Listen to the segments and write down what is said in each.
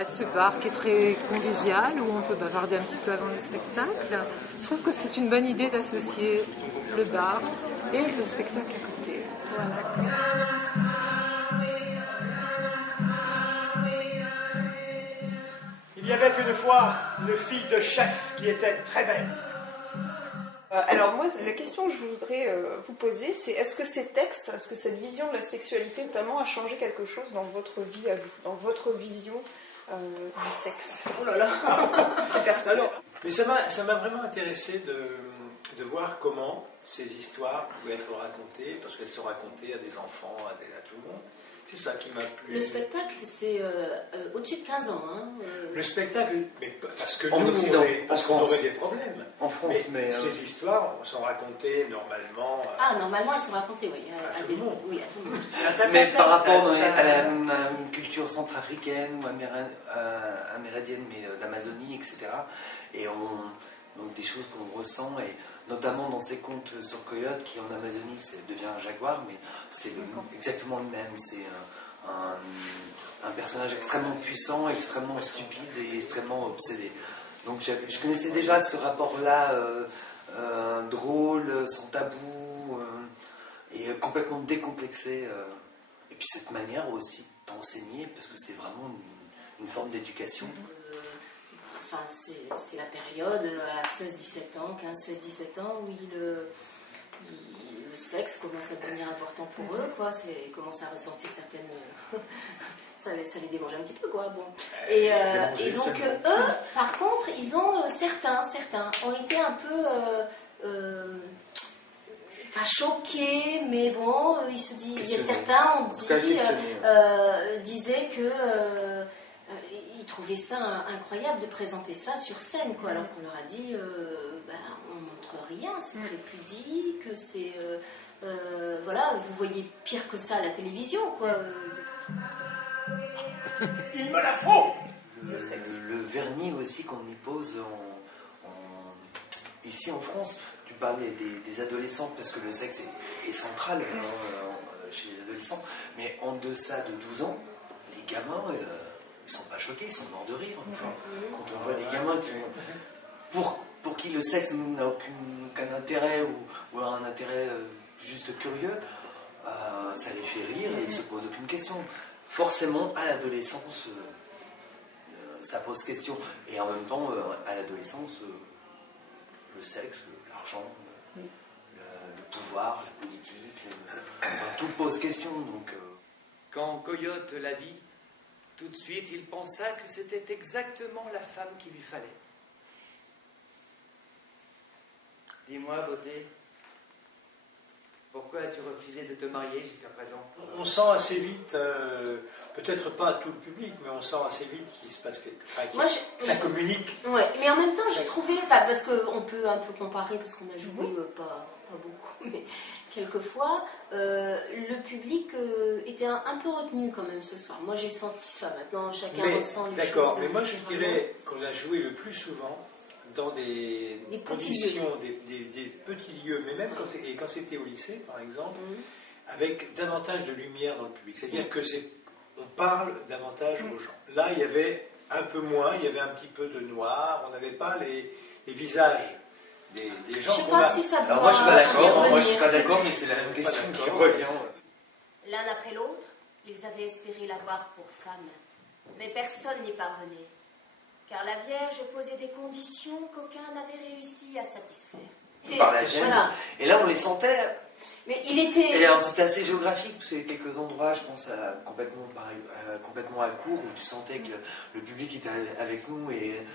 a ce bar qui est très convivial, où on peut bavarder un petit peu avant le spectacle. Je trouve que c'est une bonne idée d'associer le bar et le spectacle à côté. Voilà. Il y avait une fois une fille de chef qui était très belle. Alors moi, la question que je voudrais vous poser, c'est est-ce que ces textes, est-ce que cette vision de la sexualité notamment a changé quelque chose dans votre vie à vous, dans votre vision du sexe? Oh là là, c'est personnel. Mais ça m'a vraiment intéressé de voir comment ces histoires pouvaient être racontées, parce qu'elles sont racontées à des enfants, à tout le monde. C'est ça qui m'a plu. Le spectacle, c'est au-dessus de 15 ans. Hein, Le spectacle, mais parce que en nous, Occident, parce qu'on aurait des problèmes. En France, mais ces histoires sont racontées normalement. Normalement, elles sont racontées, oui. À tout le monde. Oui, à tout le monde. Mais par rapport à une culture centrafricaine ou amérindienne, mais d'Amazonie, etc. Et donc des choses qu'on ressent, et notamment dans ces contes sur Coyote, qui en Amazonie devient un jaguar, mais c'est exactement le même. C'est un personnage extrêmement puissant, extrêmement stupide et extrêmement obsédé. Donc je connaissais déjà ce rapport-là, drôle, sans tabou, et complètement décomplexé. Et puis cette manière aussi d'enseigner, parce que c'est vraiment une forme d'éducation. Enfin, c'est la période à 16-17 ans, 15-16-17 ans, où le sexe commence à devenir important pour eux, quoi. Ils commencent à ressentir certaines... ça les démange un petit peu, quoi. Bon. Et donc, eux, par contre, ils ont... certains ont été un peu... pas choqués, mais bon, ils se disent... Il y a certains disaient que... ils trouvaient ça incroyable de présenter ça sur scène, quoi, alors qu'on leur a dit on montre rien, c'est très pudique, c'est voilà, vous voyez pire que ça à la télévision, quoi. Il me la faut. Le vernis aussi qu'on y pose ici en France. Tu parlais des adolescents, parce que le sexe est central chez les adolescents, mais en deçà de 12 ans, les gamins ils sont pas choqués, ils sont morts de rire. Enfin, quand on voit des gamins pour qui le sexe n'a aucun intérêt, ou un intérêt juste curieux, ça les fait rire et ils se posent aucune question. Forcément, à l'adolescence, ça pose question. Et en même temps, à l'adolescence, le sexe, l'argent, le pouvoir, la politique, tout pose question. Donc, Quand Coyote la vit, tout de suite, il pensa que c'était exactement la femme qu'il lui fallait. Dis-moi, beauté, pourquoi as-tu refusé de te marier jusqu'à présent? On sent assez vite, peut-être pas à tout le public, mais on sent assez vite qu'il se passe quelque chose. Ça communique. Ouais, mais en même temps, j'ai trouvé, parce qu'on peut un peu comparer, parce qu'on a joué pas beaucoup, mais quelquefois, le public était un peu retenu quand même ce soir. Moi, j'ai senti ça. Maintenant, chacun ressent les choses. D'accord, mais moi, je dirais qu'on a joué le plus souvent dans des conditions, des petits lieux, mais même quand c'était au lycée, par exemple, avec davantage de lumière dans le public. C'est-à-dire on parle davantage aux gens. Là, il y avait un peu moins, il y avait un petit peu de noir, on n'avait pas les visages des gens. Je ne sais pas si ça peut. Alors moi, je suis pas d'accord, mais c'est la même question qui revient. L'un après l'autre, ils avaient espéré l'avoir pour femme, mais personne n'y parvenait. Car la Vierge posait des conditions qu'aucun n'avait réussi à satisfaire. Par la gêne. Voilà. Et là, on les sentait. Mais il était... Et alors, c'était assez géographique, parce qu'il y a quelques endroits, je pense, complètement à court, où tu sentais que le public était avec nous et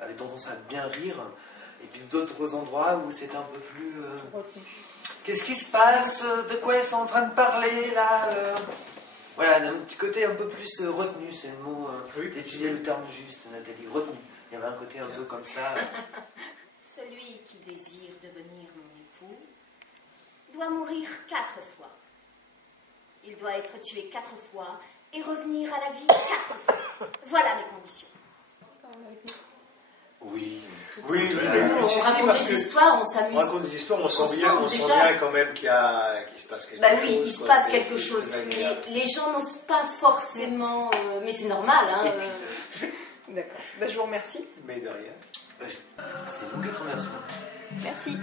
avait tendance à bien rire. Et puis d'autres endroits où c'était un peu plus... Qu'est-ce qui se passe? De quoi ils sont en train de parler, là Voilà, un petit côté un peu plus retenu, c'est le mot. Tu utilisais le terme juste, Nathalie, retenu. Il y avait un côté un peu comme ça. Celui qui désire devenir mon époux doit mourir 4 fois. Il doit être tué 4 fois et revenir à la vie 4 fois. Voilà mes conditions. Oui. Oui, Mais nous, on raconte des histoires, on s'amuse. On raconte des histoires, on sent bien quand même qu'il se passe quelque chose. Bah oui, il se passe quelque chose. Mais les gens n'osent pas forcément. Mais c'est normal. Hein, D'accord. Bah, je vous remercie. Mais de rien. C'est nous qui te remercions. Merci.